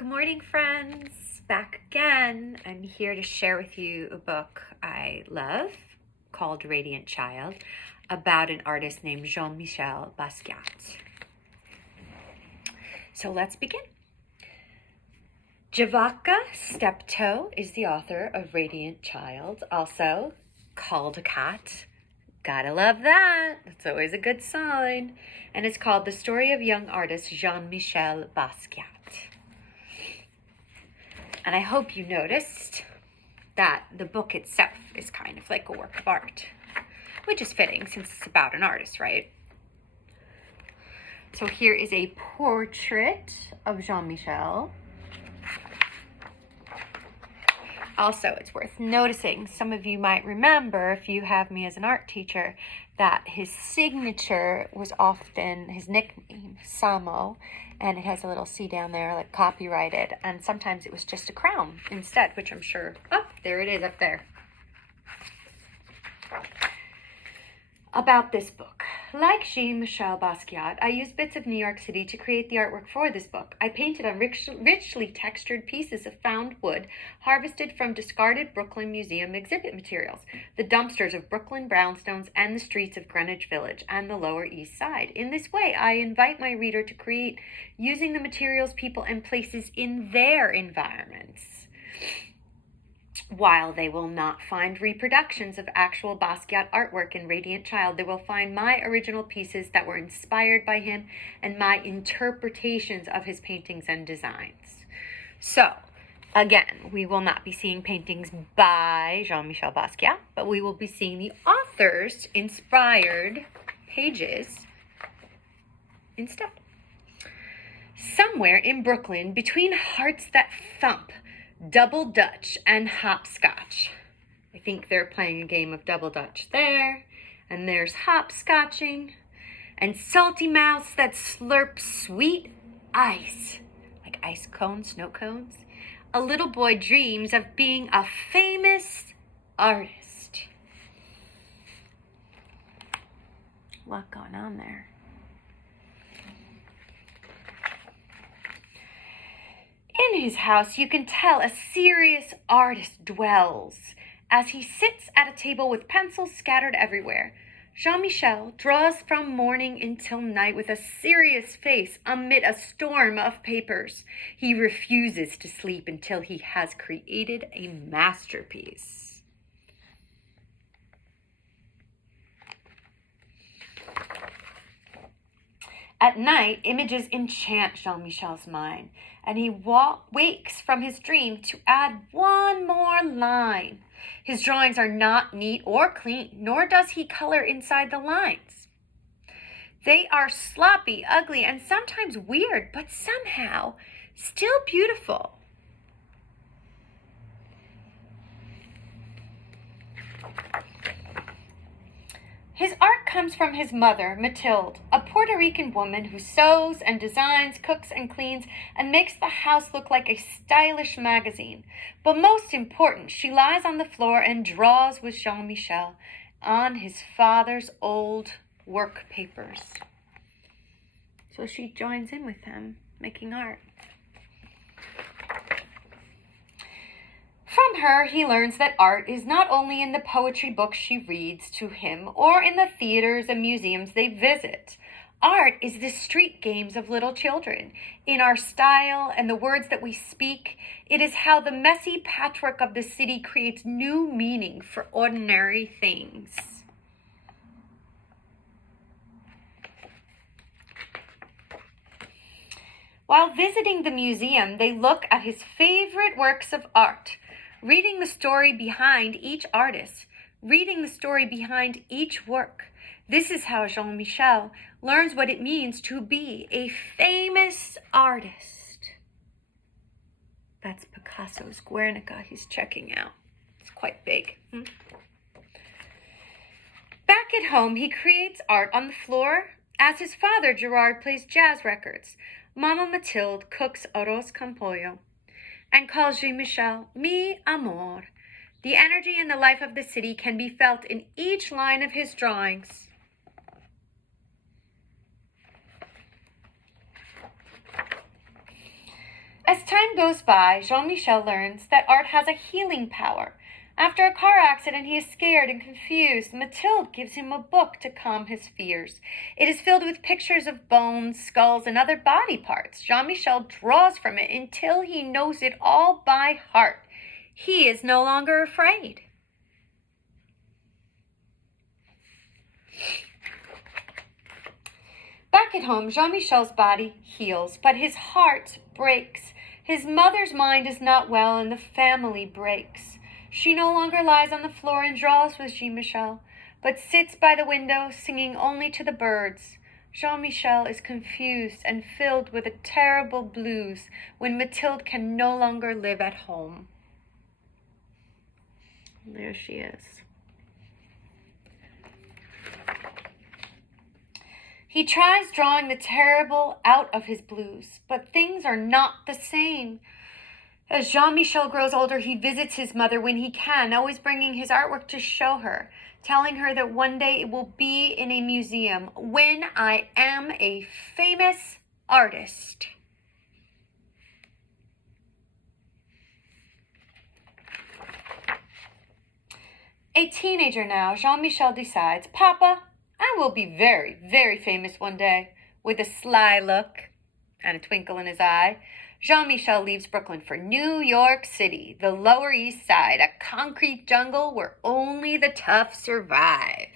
Good morning, friends. Back again. I'm here to share with you a book I love called Radiant Child about an artist named Jean-Michel Basquiat. So let's begin. Javaka Steptoe is the author of Radiant Child, also called a cat. Gotta love that. It's always a good sign. And it's called The Story of Young Artist Jean-Michel Basquiat. And I hope you noticed that the book itself is kind of like a work of art, which is fitting since it's about an artist, right? So here is a portrait of Jean-Michel. Also, it's worth noticing, some of you might remember, if you have me as an art teacher, that his signature was often his nickname, Samo, and it has a little C down there, like copyrighted, and sometimes it was just a crown instead, which I'm sure, there it is up there. About this book. Like Jean-Michel Basquiat, I used bits of New York City to create the artwork for this book. I painted on richly textured pieces of found wood harvested from discarded Brooklyn Museum exhibit materials, the dumpsters of Brooklyn brownstones, and the streets of Greenwich Village and the Lower East Side. In this way, I invite my reader to create using the materials, people, and places in their environments. While they will not find reproductions of actual Basquiat artwork in Radiant Child, they will find my original pieces that were inspired by him and my interpretations of his paintings and designs. So, again, we will not be seeing paintings by Jean-Michel Basquiat, but we will be seeing the author's inspired pages instead. Somewhere in Brooklyn, between hearts that thump, double dutch and hopscotch. I think they're playing a game of double dutch there. And there's hopscotching. And salty mouths that slurp sweet ice. Like ice cones, snow cones. A little boy dreams of being a famous artist. A lot going on there. In his house, you can tell a serious artist dwells as he sits at a table with pencils scattered everywhere. Jean-Michel draws from morning until night with a serious face amid a storm of papers. He refuses to sleep until he has created a masterpiece. At night, images enchant Jean-Michel's mind, and he wakes from his dream to add one more line. His drawings are not neat or clean, nor does he color inside the lines. They are sloppy, ugly, and sometimes weird, but somehow still beautiful. His art comes from his mother, Mathilde, a Puerto Rican woman who sews and designs, cooks and cleans, and makes the house look like a stylish magazine. But most important, she lies on the floor and draws with Jean-Michel on his father's old work papers. So she joins in with him, making art. From her, he learns that art is not only in the poetry books she reads to him or in the theaters and museums they visit. Art is the street games of little children. In our style and the words that we speak, it is how the messy patchwork of the city creates new meaning for ordinary things. While visiting the museum, they look at his favorite works of art, reading the story behind each artist, reading the story behind each work. This is how Jean-Michel learns what it means to be a famous artist. That's Picasso's Guernica he's checking out. It's quite big. Back at home, he creates art on the floor as his father, Gerard, plays jazz records. Mama Mathilde cooks arroz con pollo and calls Jean-Michel mi amor. The energy and the life of the city can be felt in each line of his drawings. As time goes by, Jean-Michel learns that art has a healing power. After a car accident, he is scared and confused. Mathilde gives him a book to calm his fears. It is filled with pictures of bones, skulls, and other body parts. Jean-Michel draws from it until he knows it all by heart. He is no longer afraid. Back at home, Jean-Michel's body heals, but his heart breaks. His mother's mind is not well, and the family breaks. She no longer lies on the floor and draws with Jean-Michel, but sits by the window, singing only to the birds. Jean-Michel is confused and filled with a terrible blues when Mathilde can no longer live at home. There she is. He tries drawing the terrible out of his blues, but things are not the same. As Jean-Michel grows older, he visits his mother when he can, always bringing his artwork to show her, telling her that one day it will be in a museum when I am a famous artist. A teenager now, Jean-Michel decides, Papa, I will be very, very famous one day. With a sly look and a twinkle in his eye, Jean-Michel leaves Brooklyn for New York City, the Lower East Side, a concrete jungle where only the tough survive.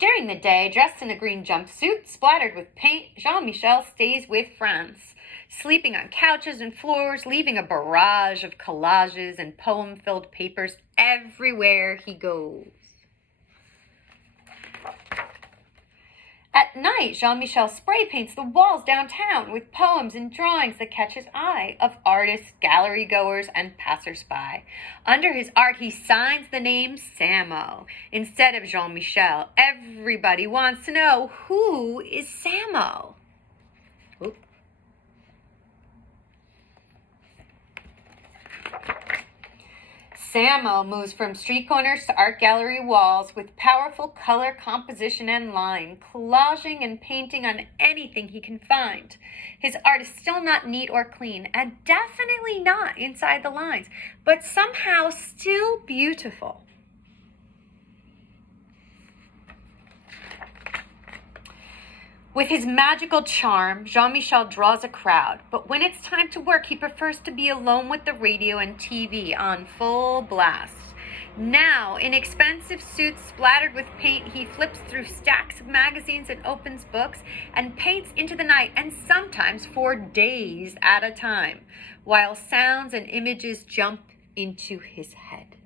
During the day, dressed in a green jumpsuit, splattered with paint, Jean-Michel stays with friends, sleeping on couches and floors, leaving a barrage of collages and poem-filled papers everywhere he goes. At night, Jean-Michel spray paints the walls downtown with poems and drawings that catch his eye of artists, gallery goers, and passers-by. Under his art, he signs the name Samo instead of Jean-Michel. Everybody wants to know, who is Samo? Oop. Samo moves from street corners to art gallery walls with powerful color composition and line, collaging and painting on anything he can find. His art is still not neat or clean, and definitely not inside the lines, but somehow still beautiful. With his magical charm, Jean-Michel draws a crowd, but when it's time to work, he prefers to be alone with the radio and TV on full blast. Now, in expensive suits splattered with paint, he flips through stacks of magazines and opens books and paints into the night, and sometimes for days at a time, while sounds and images jump into his head.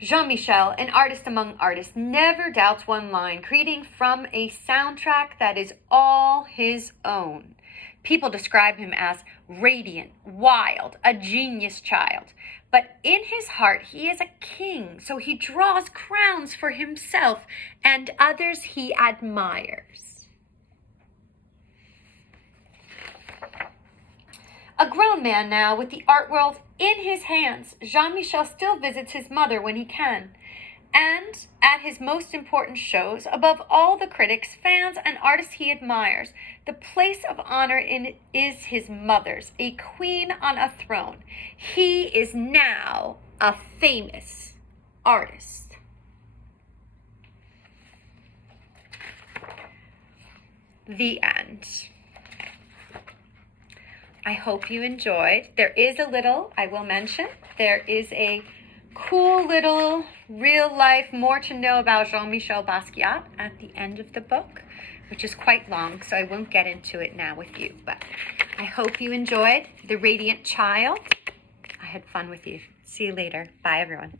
Jean-Michel, an artist among artists, never doubts one line, creating from a soundtrack that is all his own. People describe him as radiant, wild, a genius child. But in his heart, he is a king, so he draws crowns for himself and others he admires. A grown man now, with the art world in his hands, Jean-Michel still visits his mother when he can. And at his most important shows, above all the critics, fans, and artists he admires, the place of honor is his mother's, a queen on a throne. He is now a famous artist. The end. I hope you enjoyed. There is a little, I will mention, there is a cool little real life more to know about Jean-Michel Basquiat at the end of the book, which is quite long, so I won't get into it now with you. But I hope you enjoyed The Radiant Child. I had fun with you. See you later. Bye, everyone.